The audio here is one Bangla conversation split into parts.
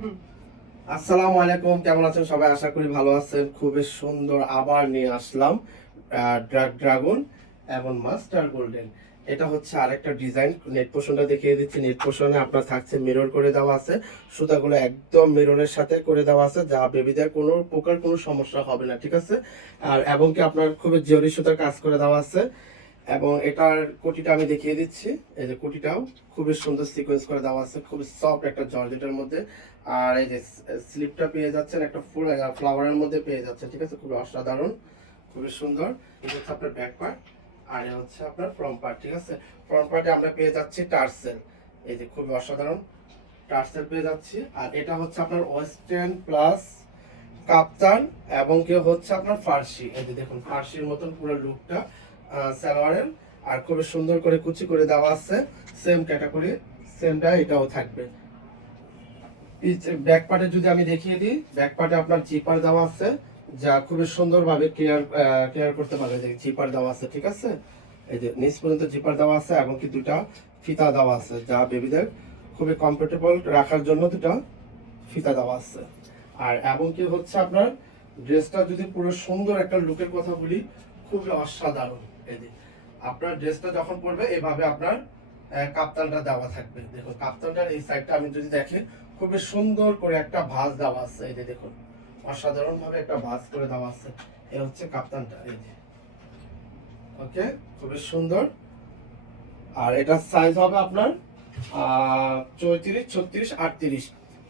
আসসালামু আলাইকুম, কেমন আছেন সবাই? আশা করি ভালো আছেন। খুবই সুন্দর আবার নিয়ে আসলাম ড্রাগন এবং মাস্টার গোল্ডেন। এটা হচ্ছে আরেকটা ডিজাইন। নেট পোর্শনটা দেখিয়ে দিচ্ছি। নেট পোর্শনে আপনার থাকছে মিরর করে দেওয়া আছে, সুতাগুলো একদম মিররের সাথে করে দেওয়া আছে, যা বেবিদের কোনো প্রকার কোনো সমস্যা হবে না, ঠিক আছে? আর এবং কি আপনার খুবই জরি সুতার কাজ করে দেওয়া আছে। এবং এটার কোটিটা আমি দেখিয়ে দিচ্ছি। এই যে কোটিটাও খুবই সুন্দর সিকোয়েন্স করে দেওয়া আছে, খুবই সফট একটা জর্জেটের মধ্যে। আর এই যে স্লিপটা পেয়ে যাচ্ছেন একটা ফুল ফ্লাওয়ারের মধ্যে পেয়ে যাচ্ছেন, ঠিক আছে? খুবই অসাধারণ, খুবই সুন্দর। এটা হচ্ছে আপনার ব্যাক পার্ট, আর এটা হচ্ছে আপনার ফ্রন্ট পার্ট, ঠিক আছে? ফ্রন্ট পার্টে আমরা পেয়ে যাচ্ছি টার্সেল। এই যে খুবই অসাধারণ টার্সেল পেয়ে যাচ্ছি। আর এটা হচ্ছে আপনার ওয়েস্টার্ন প্লাস কাপ্তান এবং কি হচ্ছে আপনার ফার্সি। এই যে দেখুন ফার্সির মতন পুরো লুকটা সালোয়ারের। আর খুবই সুন্দর করে কুচি করে দেওয়া আছে, সেম ক্যাটাগরি, সেমটা এটাও থাকবে। ব্যাক পার্টে যদি আমি দেখিয়ে দিই, ব্যাক পার্টে আপনার জিপার দেওয়া আছে, যা খুবই সুন্দরভাবে কেয়ার করতে পারবে। জিপার দেওয়া আছে, ঠিক আছে? এই যে নিচ পর্যন্ত জিপার দেওয়া আছে এবং কি দুটা ফিতা দেওয়া আছে, যা বেবিদের খুবই কমফোর্টেবল রাখার জন্য দুটা ফিতা দেওয়া আছে। আর এবং কি হচ্ছে আপনার ড্রেসটা যদি পুরো সুন্দর একটা লুকের কথা বলি, খুবই অসাধারণ। এই যে আপনার ড্রেসটা যখন পরবে এভাবে আপনার কাপ্তানটা দেওয়া থাকবে। দেখুন কাপ্তানটার এই সাইডটা আমি যদি দেখি, খুবই সুন্দর করে একটা ভাঁজ দেওয়া আছে। এই যে দেখুন অসাধারণ ভাবে একটা ভাঁজ করে দেওয়া আছে। এই হচ্ছে কাপ্তানটা, এই যে ওকে, খুবই সুন্দর। আর এটার সাইজ হবে আপনার 34, 36, 38।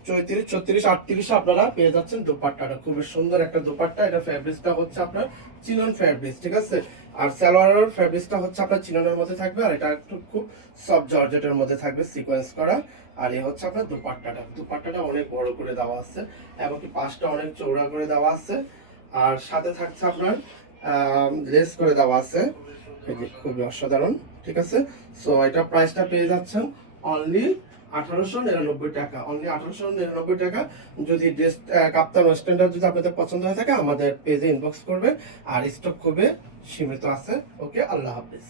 34, 36, 38 আপনারা পেয়ে যাচ্ছেন। দোপাট্টাটা খুবই সুন্দর একটা দোপাট্টা। এটা ফ্যাব্রিক্সটা হচ্ছে আপনার চিনন ফ্যাব্রিক্স, ঠিক আছে? আর সালোয়ারের ফ্যাব্রিক্সটা হচ্ছে আপনার চিননের মধ্যে থাকবে, আর এটা একটু খুব সফট জর্জেটের মধ্যে থাকবে, সিকোয়েন্স করা। আর এই হচ্ছে আপনার দোপাট্টাটা অনেক বড় করে দেওয়া আছে এবং কি পাশটা অনেক চওড়া করে দেওয়া আছে। আর সাথে থাকছে আপনার লেস করে দেওয়া আছে। এই যে খুবই অসাধারণ, ঠিক আছে? সো এটা প্রাইসটা পেয়ে যাচ্ছেন অনলি 1899 টাকা, অনলি 1899 টাকা। যদি ড্রেস কাপ্তান ওয়েস্টার্নটা যদি আপনাদের পছন্দ হয়ে থাকে আমাদের পেজে ইনবক্স করবে। আর স্টক খুবই সীমিত আছে। ওকে, আল্লাহ হাফিজ।